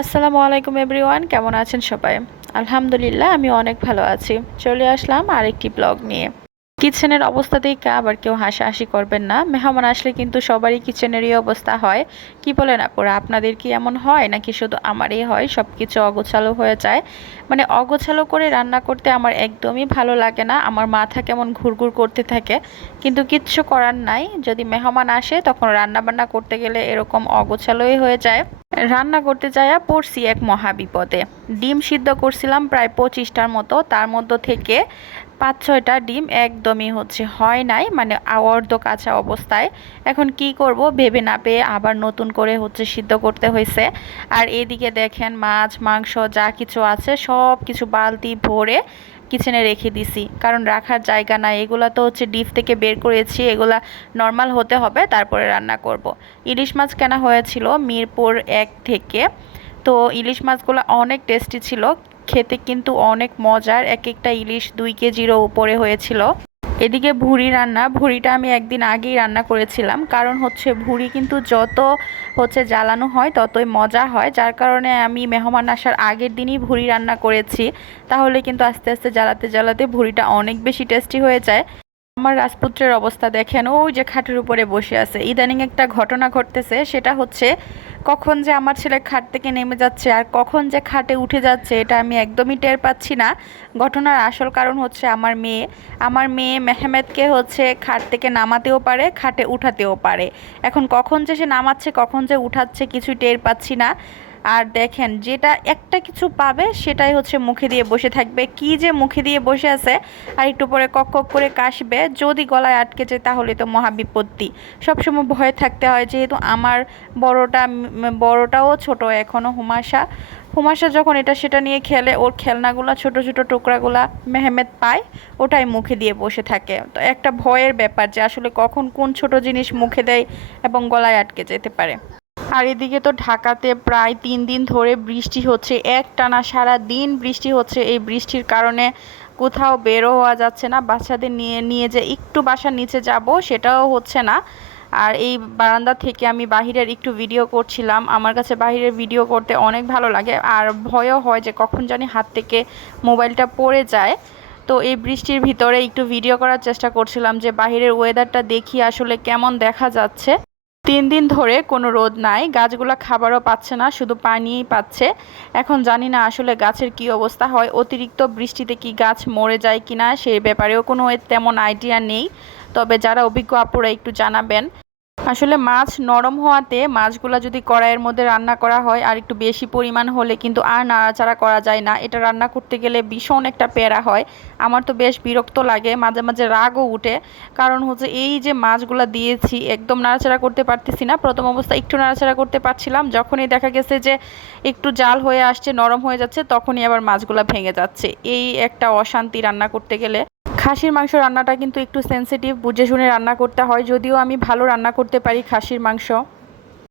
আসসালামু আলাইকুম এভরিওয়ান, কেমন আছেন সবাই? আলহামদুলিল্লাহ, আমি অনেক ভালো আছি। চলে আসলাম আরেকটি ব্লগ নিয়ে। কিচেনের অবস্থা দেখে আবার কেউ হাসাহাসি করবেন না। মেহমান আসলে কিন্তু সবারই কিচেনেরই অবস্থা হয়। কি বলেন আপুরা, আপনাদের কি এমন হয় নাকি শুধু আমারই হয়? সব কিছু অগোছালো হয়ে যায়। মানে অগোছালো করে রান্না করতে আমার একদমই ভালো লাগে না। আমার মাথা কেমন ঘুরঘুর করতে থাকে। কিন্তু কিচ্ছু করার নাই। যদি মেহমান আসে, তখন রান্না বান্না করতে গেলে এরকম অগোছালোই হয়ে যায়। রান্না করতে যাইয়া পড়ছি এক মহাবিপদে। ডিম সিদ্ধ করছিলাম প্রায় পঁচিশটার মতো। তার মধ্যে থেকে পাঁচ ছয়টা ডিম একদমই হচ্ছে হয় নাই মানে অর্ধ কাঁচা অবস্থায়। এখন কি করব ভেবে না পেয়ে আবার নতুন করে হচ্ছে সিদ্ধ করতে হয়েছে। আর এদিকে দেখেন মাছ, মাংস যা কিছু আছে সব কিছু বালতি ভরে কিচেনে রেখে দিছি। কারণ রাখার জায়গা নাই, এগুলা তো হচ্ছে ডিপ থেকে বের করেছি, এগুলা নর্মাল হতে হবে, তারপরে রান্না করব। ইলিশ মাছ কেনা হয়েছিল মিরপুর এক থেকে। তো ইলিশ মাছগুলো অনেক টেস্টি ছিল খেতে কিন্তু অনেক মজার এক একটা ইলিশ দুই কেজিরও উপরে হয়েছিল। এদিকে ভুড়ি রান্না, ভুড়িটা আমি একদিন আগেই রান্না করেছিলাম। কারণ হচ্ছে ভুড়ি কিন্তু যত হচ্ছে জ্বালানো হয়, ততই মজা হয়। যার কারণে আমি মেহমান আসার আগের দিনই ভুড়ি রান্না করেছি। তাহলে কিন্তু আস্তে আস্তে জ্বালাতে জ্বালাতে ভুড়িটা অনেক বেশি টেস্টি হয়ে যায়। আমার রাজপুত্রের অবস্থা দেখেন, ওই যে খাটের উপরে বসে আছে। ইদানিং একটা ঘটনা ঘটতেছে, সেটা হচ্ছে কখন যে আমার ছেলে খাট থেকে নেমে যাচ্ছে আর কখন যে খাটে উঠে যাচ্ছে, এটা আমি একদমই টের পাচ্ছি না। ঘটনার আসল কারণ হচ্ছে আমার মেয়ে। আমার মেয়ে মেহমেদকে হচ্ছে খাট থেকে নামাতেও পারে, খাটে উঠাতেও পারে। এখন কখন যে সে নামাচ্ছে, কখন যে উঠাচ্ছে কিছুই টের পাচ্ছি না। আর দেখেন, যেটা একটা কিছু পাবে সেটাই হচ্ছে মুখে দিয়ে বসে থাকবে। কি যে মুখে দিয়ে বসে আছে, আর একটু পরে কক কক করে কাশবে, যদি গলায় আটকে যায় তাহলে তো মহাবিপত্তি সবসময় ভয়ে থাকতে হয়, যেহেতু আমার বড়টা বড়টাও ছোট এখনও হুমাশা। হুমাশা যখন এটা সেটা নিয়ে খেলে, ওর খেলনাগুলো, ছোট ছোট টুকরাগুলা মেহমেদ পায়, ওটাই মুখে দিয়ে বসে থাকে। তো একটা ভয়ের ব্যাপার যে আসলে কখন কোন ছোট জিনিস মুখে দেয় এবং গলায় আটকে যেতে পারে। আর এদিকে তো ঢাকাতে প্রায় তিন দিন ধরে বৃষ্টি হচ্ছে। এক টানা সারা দিন বৃষ্টি হচ্ছে। এই বৃষ্টির কারণে কোথাও বেরো হওয়া যাচ্ছে না। বাচ্চাদের নিয়ে নিয়ে যে একটু বাসার নিচে যাব সেটাও হচ্ছে না। আর এই বারান্দা থেকে আমি বাহিরের একটু ভিডিও করছিলাম। আমার কাছে বাহিরের ভিডিও করতে অনেক ভালো লাগে। আর ভয়ও হয় যে কখন জানি হাত থেকে মোবাইলটা পড়ে যায়। তো এই বৃষ্টির ভিতরে একটু ভিডিও করার চেষ্টা করছিলাম যে বাহিরের ওয়েদারটা দেখি আসলে কেমন দেখা যাচ্ছে। তিন দিন ধরে কোনো রোদ নাই, গাছগুলো খাবারও পাচ্ছে না, শুধু পানিই পাচ্ছে। এখন জানি না আসলে গাছের কি অবস্থা হয়, অতিরিক্ত বৃষ্টিতে কি গাছ মরে যায় কিনা সেই ব্যাপারেও কোনো তেমন আইডিয়া নেই। তবে যারা অভিজ্ঞ আপুরা একটু জানাবেন। আসলে মাছ নরম হওয়াতে মাছগুলো যদি কড়াইয়ের মধ্যে রান্না করা হয়, আর একটু বেশি পরিমাণ হলে কিন্তু আর নাড়াচাড়া করা যায় না। এটা রান্না করতে গেলে ভীষণ একটা প্যারা হয়। আমার তো বেশ বিরক্ত লাগে, মাঝে মাঝে রাগও উঠে। কারণ হচ্ছে এই যে মাছগুলো দিয়েছি, একদম নাড়াচাড়া করতে পারতেছি না। প্রথম অবস্থা একটু নাড়াচাড়া করতে পারছিলাম। যখনই দেখা গেছে যে একটু জাল হয়ে আসছে, নরম হয়ে যাচ্ছে, তখনই আবার মাছগুলো ভেঙে যাচ্ছে। এই একটা অশান্তি রান্না করতে গেলে। খাসির মাংস রান্নাটা কিন্তু একটু সেন্সিটিভ বুঝে শুনে রান্না করতে হয়, যদিও আমি ভালো রান্না করতে পারি খাসির মাংস।